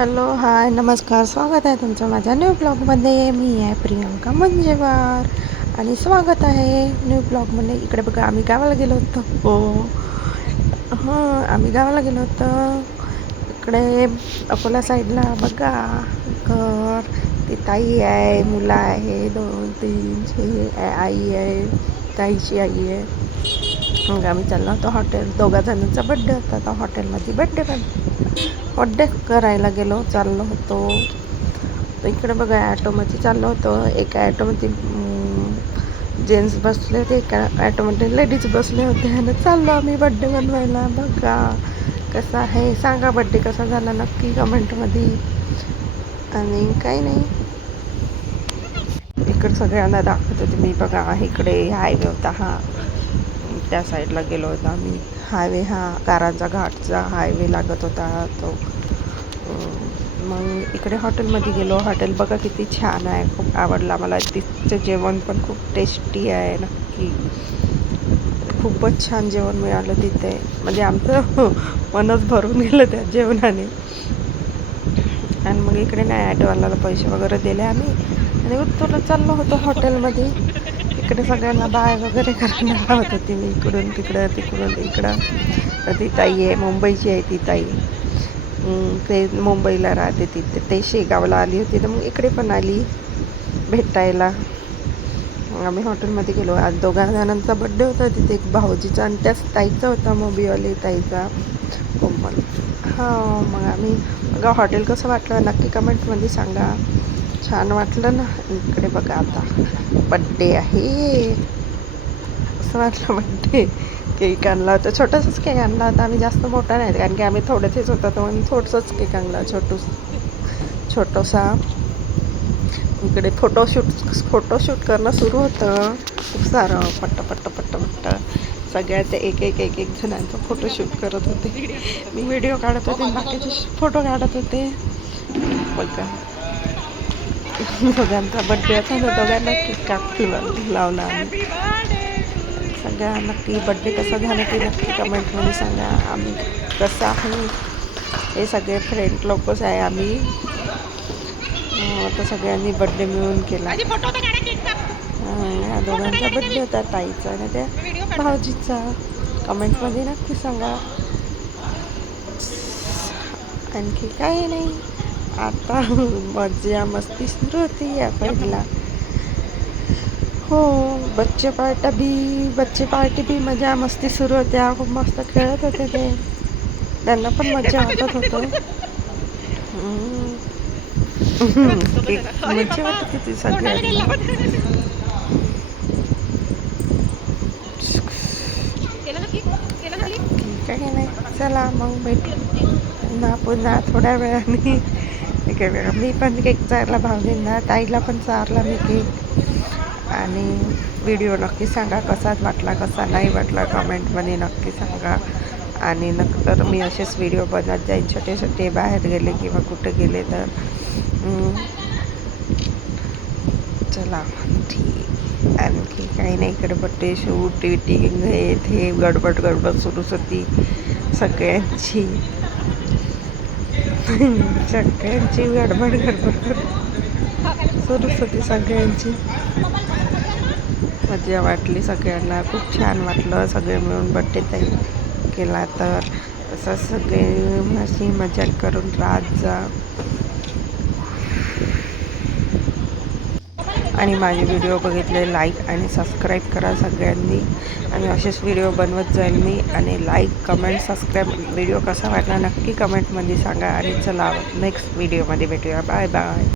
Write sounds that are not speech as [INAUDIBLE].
Hello hi नमस्कार. स्वागत आहे तुमचं माझ्या न्यू ब्लॉगमध्ये मी आहे प्रियंका मंजेवार. आणि स्वागत आहे न्यू ब्लॉगमध्ये इकडे बघा आम्ही गावाला गेलो होतो. हो. हां आम्ही गावाला गेलो होतो. इकडे अकोला साईडला बघा. घर. ती ताई आहे मुलं आहे दोन तीन छे आई आहे ताईची आई आहे. मग आम्ही चाललो होतो हॉटेल दोघा जणांचा बड्डे होता तर हॉटेलमध्ये बड्डे पण बड्डे करायला गेलो चाललो होतो. तर इकडे बघा ॲटोमध्ये चाललो होतो. एका ॲटोमध्ये जेंट्स बसले होते एका ॲटोमध्ये लेडीज बसले होते. आणि चाललो आम्ही बड्डे बनवायला. बघा कसा आहे. सांगा बड्डे कसा झाला नक्की कमेंटमध्ये. आणि काही नाही. इकडे सगळ्यांना दाखवत होते मी. बघा इकडे हायवे होता हा. त्या साईडला गेलो होतो आम्ही. हायवे हा कारांचा घाटचा हायवे लागत होता तो. मग इकडे हॉटेलमध्ये गेलो. हॉटेल बघा किती छान आहे. खूप आवडला मला. तिथचं जेवण पण खूप टेस्टी आहे नक्की. खूपच छान जेवण मिळालं तिथे. म्हणजे आमचं [LAUGHS] मनच भरून गेलं त्या जेवणाने. आणि मग इकडे नाही ॲटोवाल्याला पैसे वगैरे दिले आम्ही. आणि उत्तरला चाललो होतो हॉटेलमध्ये. इकडे सगळ्यांना बाय वगैरे करायला लावत होती मी. इकडून तिकडं तिकडून इकडं. तर ती ताई आहे मुंबईची आहे ती ताई. ते मुंबईला राहते तिथे ते शेगावला आली होती तर मग इकडे पण आली भेटायला. मग आम्ही हॉटेलमध्ये गेलो. आज दोघा जणांचा बड्डे होता तिथे. एक भाऊजीचा आणि त्याच ताईचा होता मोबीवाले ताईचा. कोमल. हां मग आम्ही बघा हॉटेल कसं वाटलं? नक्की कमेंटमध्ये सांगा. छान वाटलं ना. इकडे बघा आता. बड्डे आहे. असं वाटलं बड्डे. केक आणला होता. छोटासाच केक आणला होता. आम्ही जास्त मोठा नाही कारण की आम्ही थोडेसेच होता. तर म्हणून थोडंसंच केक आणला छोटूस छोटासा. इकडे फोटोशूट फोटोशूट करणं सुरू होतं. खूप सारं. पट्ट पट्ट पट्ट पट्ट. सगळ्याचे एक एक एक एक जणांचं फोटोशूट करत होते. मी व्हिडिओ काढत होते. बाकीचे फोटो काढत होते. बघा. दोघांचा बड्डे ना दोघांना केक कापू लावला आम्ही. सगळ्या नक्की बड्डे कसा झाला ते नक्की कमेंटमध्ये सांगा. आम्ही कसं आहे हे सगळे फ्रेंड लोकच आहे आम्ही. अं, आता सगळ्यांनी बड्डे मिळून केला. अं, या दोघांचा बड्डे होता ताईचा आणि त्या भाऊजीचा. कमेंटमध्ये नक्की सांगा. आणखी काही नाही. आता मजा मस्ती सुरू होती या पहिला. हो बच्चे पार्टी बी बच्चे पार्टी बी मजा मस्ती सुरू होत्या खूप मस्त खेळत होते ते. त्यांना पण मजा वाटत होतो. मजा वाटत होती सगळ्या ठीक आहे नाही चला मग भेटू. पुन्हा पुन्हा थोड्या वेळाने. मी पण केक चारला ना. ताईला पण चारला मी केक आणि व्हिडिओ नक्की सांगा कसाच वाटला कसा नाही वाटला. कमेंटमध्ये नक्की सांगा. आणि नंतर मी असेच व्हिडिओ बनत जाईन. छोटे छोटे बाहेर गेले किंवा कुठे गेले तर. चला ठीक. आणखी काही नाही. इकडे बड्डे शूट टिटिंग हे ते गडबड गडबड सुरूच होती सगळ्यांची. सगळ्यांची गडबड गडबड सुरूच होती सगळ्यांची. मजा वाटली सगळ्यांना. खूप छान वाटलं सगळे मिळून बड्डे ताई केला तर. असं सगळे अशी मजा करून राहत जा. आणि माझे व्हिडिओ बघितले लाईक आणि सबस्क्राईब करा सगळ्यांनी. आणि असेच व्हिडिओ बनवत जाईल मी. आणि लाईक कमेंट सबस्क्राईब व्हिडिओ कसा वाटला नक्की कमेंटमध्ये सांगा. आणि चला नेक्स्ट व्हिडिओमध्ये भेटूया. Bye bye